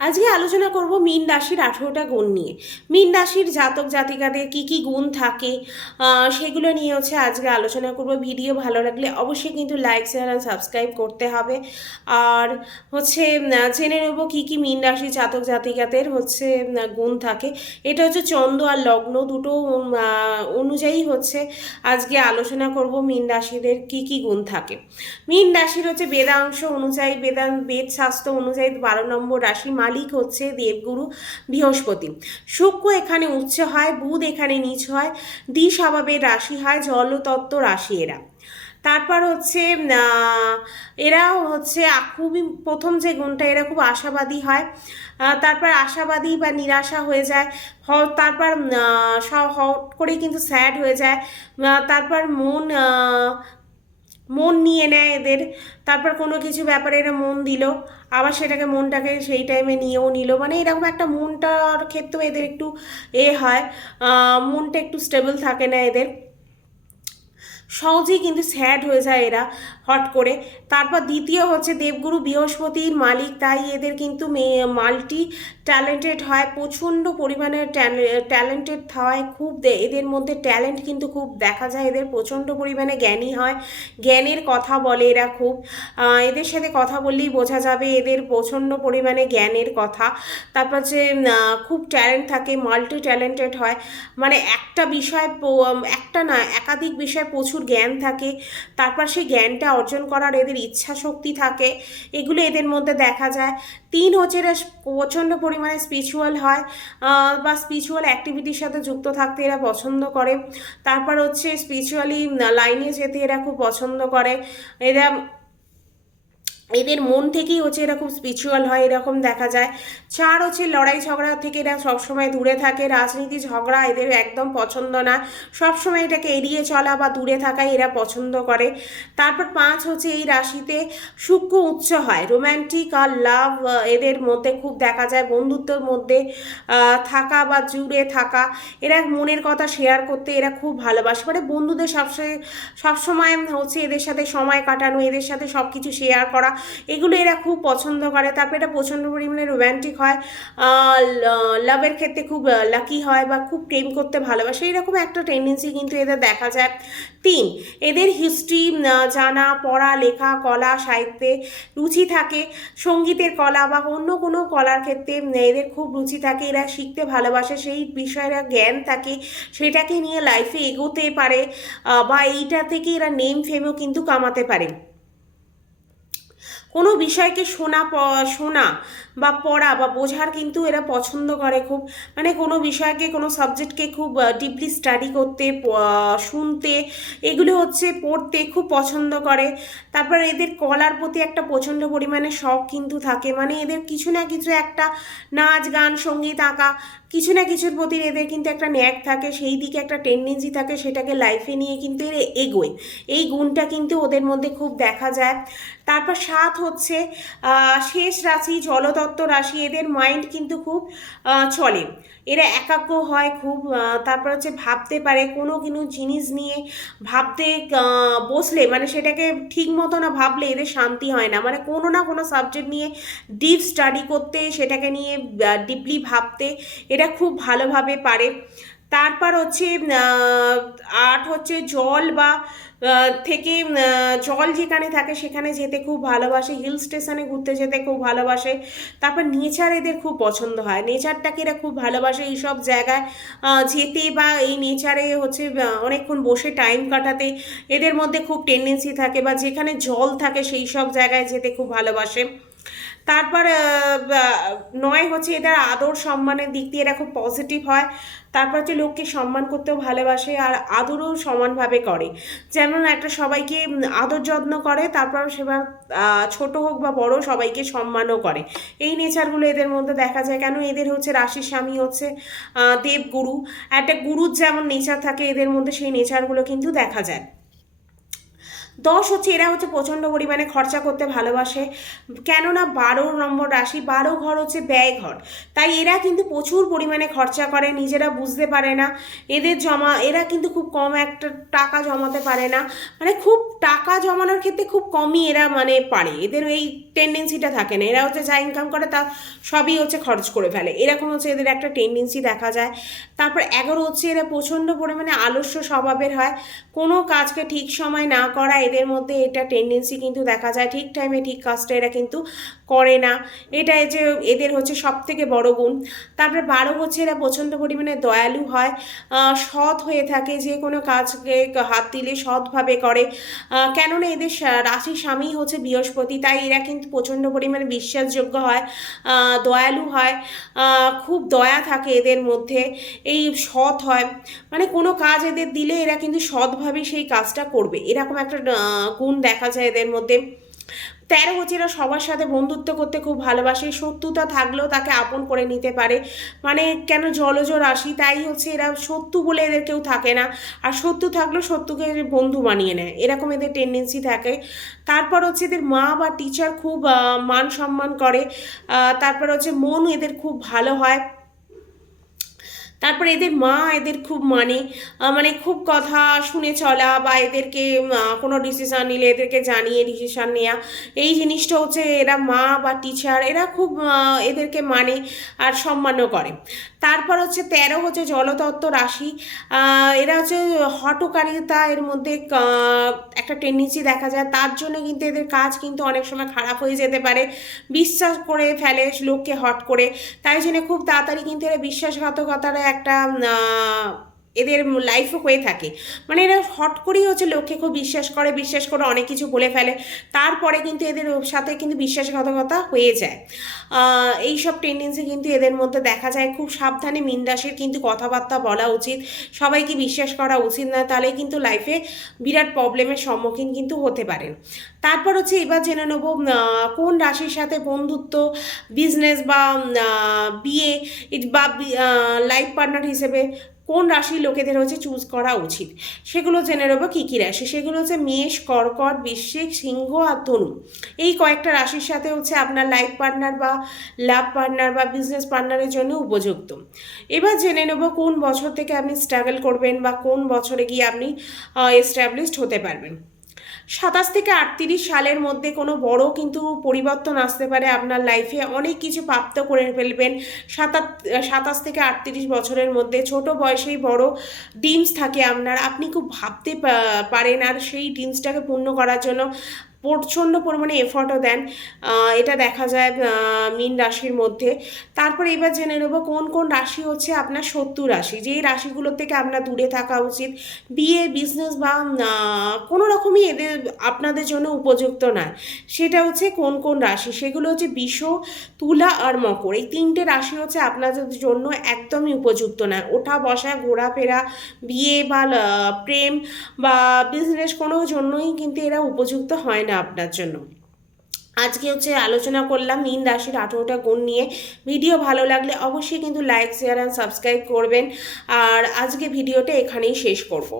আজকে আলোচনা করব মীন রাশির 18টা গুণ নিয়ে। মীন রাশির জাতক জাতিকাদের কি কি গুণ থাকে সেগুলো নিয়ে আজকে আলোচনা করব। ভিডিও ভালো লাগলে অবশ্যই কিন্তু লাইক শেয়ার আর সাবস্ক্রাইব করতে হবে। আর জেনে নেব কি কি মীন রাশির জাতক জাতিকাদের গুণ থাকে। এটা চন্দ্র আর লগ্ন দুটো অনুযায়ী আজকে আলোচনা করব মীন রাশিদের কি কি গুণ থাকে। মীন রাশির বেদাংশ অনুযায়ী বেদ শাস্ত্র অনুযায়ী 12 নম্বর রাশি, মালিক দেবগুরু বৃহস্পতি। শুক্র এখানে উচ্চ হয়, বুধ এখানে নিচ হয়, দ্বিস্বভাবের রাশি হয়, জলতত্ত্ব রাশি এরা। তারপর এরা খুবই প্রথম যে গুণটা, এরা খুব আশাবাদী হয়। তারপর আশাবাদী বা নিরাশা হয়ে যায়। তারপর হট করেই কিন্তু স্যাড হয়ে যায়। তারপর মন নিয়ে নেয় এদের। তারপর কোনো কিছু ব্যাপারে এরা মন দিল, আবার মনটাকে সেই টাইমে নিয়েও নিল, মানে এরকম একটা মনটার ক্ষেত্রেও এদের একটু হয়, মনটা একটু স্টেবল থাকে না এদের, সহজেই কিন্তু স্যাড হয়ে যায় এরা হট করে। তারপর দ্বিতীয় দেবগুরু বৃহস্পতির মালিক, তাই এদের কিন্তু মাল্টি ট্যালেন্টেড হয়, প্রচণ্ড পরিমাণে ট্যালেন্টেড হয়। খুব এদের মধ্যে ট্যালেন্ট কিন্তু খুব দেখা যায়, এদের প্রচণ্ড পরিমাণে জ্ঞানী হয়, জ্ঞানের কথা বলে এরা খুব। এদের সাথে কথা বললেই বোঝা যাবে এদের প্রচণ্ড পরিমাণে জ্ঞানের কথা। তারপর খুব ট্যালেন্ট থাকে, মাল্টি ট্যালেন্টেড হয়, মানে একটা বিষয় একটা না একাধিক বিষয়ে প্রচুর জ্ঞান থাকে। তারপর সেই জ্ঞানটা অর্জন করার এদের ইচ্ছা শক্তি থাকে, এগুলো এদের মধ্যে দেখা যায়। তিন এরা প্রচণ্ড পরিমাণে স্পিরিচুয়াল হয়, বা স্পিরিচুয়াল অ্যাক্টিভিটির সাথে যুক্ত থাকতে এরা পছন্দ করে। তারপর স্পিরিচুয়ালি লাইনে যেতে এরা খুব পছন্দ করে। এদের মন থেকেই এরা খুব স্পিরিচুয়াল হয়, এরকম দেখা যায়। চার লড়াই ঝগড়া থেকে এরা সবসময় দূরে থাকে, রাজনীতি ঝগড়া এদের একদম পছন্দ না, সবসময় এটাকে এড়িয়ে চলা বা দূরে থাকাই এরা পছন্দ করে। তারপর পাঁচ এই রাশিতে শুক্র উচ্চ হয়, রোম্যান্টিক আর লাভ এদের মধ্যে খুব দেখা যায়, বন্ধুত্বের মধ্যে থাকা বা জুড়ে থাকা, এরা মনের কথা শেয়ার করতে এরা খুব ভালোবাসে, মানে বন্ধুদের সবসময় এদের সাথে সময় কাটানো, এদের সাথে সব কিছু শেয়ার করা, এগুলো এরা খুব পছন্দ করে। তারপরে এটা প্রচণ্ড পরিমাণে রোম্যান্টিক হয়, লাভের ক্ষেত্রে খুব লাকি হয় বা খুব প্রেম করতে ভালোবাসে, এরকম একটা টেন্ডেন্সি কিন্তু এদের দেখা যায়। তিন, এদের হিস্ট্রি জানা, পড়া লেখা, কলা সাহিত্যে রুচি থাকে, সঙ্গীতের কলা বা অন্য কোনো কলার ক্ষেত্রে এদের খুব রুচি থাকে, এরা শিখতে ভালোবাসে, সেই বিষয়ের জ্ঞান থাকে, সেটাকে নিয়ে লাইফে এগোতে পারে, বা এইটা থেকে এরা নেম ফেমও কিন্তু কামাতে পারে। কোনো বিষয়কে শোনা বা পড়া বা বোঝার কিন্তু এরা পছন্দ করে খুব, মানে কোনো বিষয়কে কোনো সাবজেক্টকে খুব ডিপলি স্টাডি করতে, শুনতে, এগুলো পড়তে খুব পছন্দ করে। তারপর এদের কলার প্রতি একটা প্রচণ্ড পরিমাণে শখ কিন্তু থাকে, মানে এদের কিছু না কিছু একটা নাচ গান সঙ্গীত আঁকা, কিছু না কিছুর প্রতি এদের কিন্তু একটা ন্যাক থাকে, সেই দিকে একটা টেন্ডেন্সি থাকে, সেটাকে লাইফে নিয়ে কিন্তু এরা এগোয়, এই গুণটা কিন্তু ওদের মধ্যে খুব দেখা যায়। তারপর সাত শেষ রাশি, জলতত্ত্ব রাশি, এদের মাইন্ড কিন্তু খুব চলে, এরা একাগ্র হয় খুব। তারপর ভাবতে পারে, কোনো জিনিস নিয়ে ভাবতে বসলে, মানে সেটাকে ঠিক মতো না ভাবলে এদের শান্তি হয় না, মানে কোনো না কোনো সাবজেক্ট নিয়ে ডিপ স্টাডি করতে, সেটাকে নিয়ে ডিপলি ভাবতে এরা খুব ভালোভাবে পারে। তারপর আট জল বা থেকে জল যেখানে থাকে সেখানে যেতে খুব ভালোবাসে, হিল স্টেশনে ঘুরতে যেতে খুব ভালোবাসে। তারপর নেচার এদের খুব পছন্দ হয়, নেচারটাকে এরা খুব ভালোবাসে, এইসব জায়গায় যেতে বা এই নেচারে অনেকক্ষণ বসে টাইম কাটাতে এদের মধ্যে খুব টেন্ডেন্সি থাকে, বা যেখানে জল থাকে সেই সব জায়গায় যেতে খুব ভালোবাসে। তারপর নয় এদের আদর সম্মানের দিক দিয়ে এরা খুব পজিটিভ হয়। তারপর লোককে সম্মান করতেও ভালোবাসে, আর আদরও সমানভাবে করে, যেমন একটা সবাইকে আদর যত্ন করে, তারপর সেবার ছোট হোক বা বড় সবাইকে সম্মানও করে, এই নেচারগুলো এদের মধ্যে দেখা যায়। কেন এদের রাশির স্বামী দেবগুরু, একটা গুরুর যেমন নেচার থাকে এদের মধ্যে, সেই নেচারগুলো কিন্তু দেখা যায়। 10 হচ্ছে এরা হচ্ছে প্রচণ্ড পরিমাণে খরচা করতে ভালোবাসে, কেননা 12 নম্বর রাশি, 12 ঘর হচ্ছে ব্যয় ঘর, তাই এরা কিন্তু প্রচুর পরিমাণে খরচা করে, নিজেরা বুঝতে পারে না। এরা কিন্তু খুব কম একটা টাকা জমাতে পারে না, মানে খুব টাকা জমানোর ক্ষেত্রে খুব কমই এরা মানে পারে, এদের এই টেন্ডেন্সিটা থাকে না। এরা হচ্ছে যা ইনকাম করে তা সবই হচ্ছে খরচ করে ফেলে, এরকম হচ্ছে এদের একটা টেন্ডেন্সি দেখা যায়। তারপর 11 হচ্ছে এরা প্রচণ্ড পরিমাণে আলস্য স্বভাবের হয়, কোনো কাজকে ঠিক সময় না করা এদের মধ্যে এটা টেন্ডেন্সি কিন্তু দেখা যায়, ঠিক টাইমে ঠিক কাজটা এরা কিন্তু করে না, এটাই যে এদের হচ্ছে সব থেকে বড় গুণ। তারপরে 12 হচ্ছে এরা প্রচণ্ড পরিমাণে দয়ালু হয়, সৎ হয়ে থাকে, যে কোনো কাজকে হাত দিলে সৎভাবে করে, কেননা এদের রাশির স্বামী হচ্ছে বৃহস্পতি, তাই এরা কিন্তু প্রচণ্ড পরিমাণে বিশ্বাসযোগ্য হয়, দয়ালু হয়, খুব দয়া থাকে এদের মধ্যে, এই সৎ হয়, মানে কোনো কাজ এদের দিলে এরা কিন্তু সৎভাবে সেই কাজটা করবে, এরকম একটা গুণ দেখা যায় এদের মধ্যে। 13 হচ্ছে এরা সবার সাথে বন্ধুত্ব করতে খুব ভালোবাসে, শত্রুতা থাকলেও তাকে আপন করে নিতে পারে, মানে কেন জলজ রাশি, তাই হচ্ছে এরা শত্রু বলে এদের কেউ থাকে না, আর শত্রু থাকলেও শত্রুকে বন্ধু বানিয়ে নেয়, এরকম এদের টেন্ডেন্সি থাকে। তারপর হচ্ছে এদের মা বা টিচার খুব মান সম্মান করে, তারপর হচ্ছে মন এদের খুব ভালো হয়। তারপরে এদের মা এদের খুব মানে খুব কথা শুনে চলা, বা এদেরকে কোনো ডিসিশান নিলে এদেরকে জানিয়ে ডিসিশান নেওয়া, এই জিনিসটা হচ্ছে এরা মা বা টিচার এরা খুব এদেরকে মানে আর সম্মানও করে। তারপর হচ্ছে 13 হচ্ছে জলতত্ত্ব রাশি, এরা হচ্ছে হঠকারিতা এর মধ্যে একটা টেন্ডেন্সি দেখা যায়, তার জন্য কিন্তু এদের কাজ কিন্তু অনেক সময় খারাপ হয়ে যেতে পারে, বিশ্বাস করে ফেলে লোককে হট করে, তাই জন্য খুব তাড়াতাড়ি কিন্তু এরা বিশ্বাসঘাতকতার একটা এদের লাইফও হয়ে থাকে, মানে এরা হট করেই হচ্ছে লোককে খুব বিশ্বাস করে অনেক কিছু বলে ফেলে, তারপরে কিন্তু এদের সাথে কিন্তু বিশ্বাসঘাতকতা হয়ে যায়, এই সব টেন্ডেন্সি কিন্তু এদের মধ্যে দেখা যায়। খুব সাবধানে মীন রাশির কিন্তু কথাবার্তা বলা উচিত, সবাইকে বিশ্বাস করা উচিত না, তাহলে কিন্তু লাইফে বিরাট প্রবলেমের সম্মুখীন কিন্তু হতে পারেন। তারপর হচ্ছে এবার জেনে নেব কোন রাশির সাথে বন্ধুত্ব, বিজনেস বা বিয়ে বা লাইফ পার্টনার হিসেবে কোন রাশির লোকেদের হচ্ছে চুজ করা উচিত, সেগুলো জেনে নেবো কী কী রাশি। সেগুলো হচ্ছে মেষ, কর্কট, বৃশ্চিক, সিংহ আর ধনু, এই কয়েকটা রাশির সাথে হচ্ছে আপনার লাইফ পার্টনার বা লাভ পার্টনার বা বিজনেস পার্টনারের জন্য উপযুক্ত। এবার জেনে নেব কোন বছর থেকে আপনি স্ট্রাগল করবেন বা কোন বছরে গিয়ে আপনি এস্টাবলিশড হতে পারবেন। 27 থেকে 38 সালের মধ্যে কোনো বড় কিন্তু পরিবর্তন আসতে পারে আপনার লাইফে, অনেক কিছু প্রাপ্ত করে ফেলবেন। 27 থেকে 38 বছরের মধ্যে ছোট বয়সেই বড় ড্রিমস থাকে আপনার, আপনি খুব ভাবতে পারেন, আর সেই ড্রিমসটাকে পূর্ণ করার জন্য প্রচণ্ড পরিমাণে এফর্টও দেন, এটা দেখা যায় মীন রাশির মধ্যে। তারপরে এবার জেনে নেব কোন কোন রাশি হচ্ছে আপনার শত্রু রাশি, যেই রাশিগুলোর থেকে আপনার দূরে থাকা উচিত, বিয়ে, বিজনেস বা কোনো রকমই এদের আপনাদের জন্য উপযুক্ত নয়, সেটা হচ্ছে কোন কোন রাশি, সেগুলো হচ্ছে বৃষ, তুলা আর মকর, এই 3টে রাশি হচ্ছে আপনাদের জন্য একদমই উপযুক্ত নয়, ওঠা বসা ঘোরাফেরা, বিয়ে বা প্রেম বা বিজনেস কোনো জন্যই কিন্তু এরা উপযুক্ত হয় না আপনার জন্য। আজকে হচ্ছে আলোচনা করলাম মীন রাশির 18টা গুণ নিয়ে। ভিডিও ভালো লাগলে অবশ্যই কিন্তু লাইক, শেয়ার অ্যান্ড সাবস্ক্রাইব করবেন, আর আজকে ভিডিওটা এখানেই শেষ করব।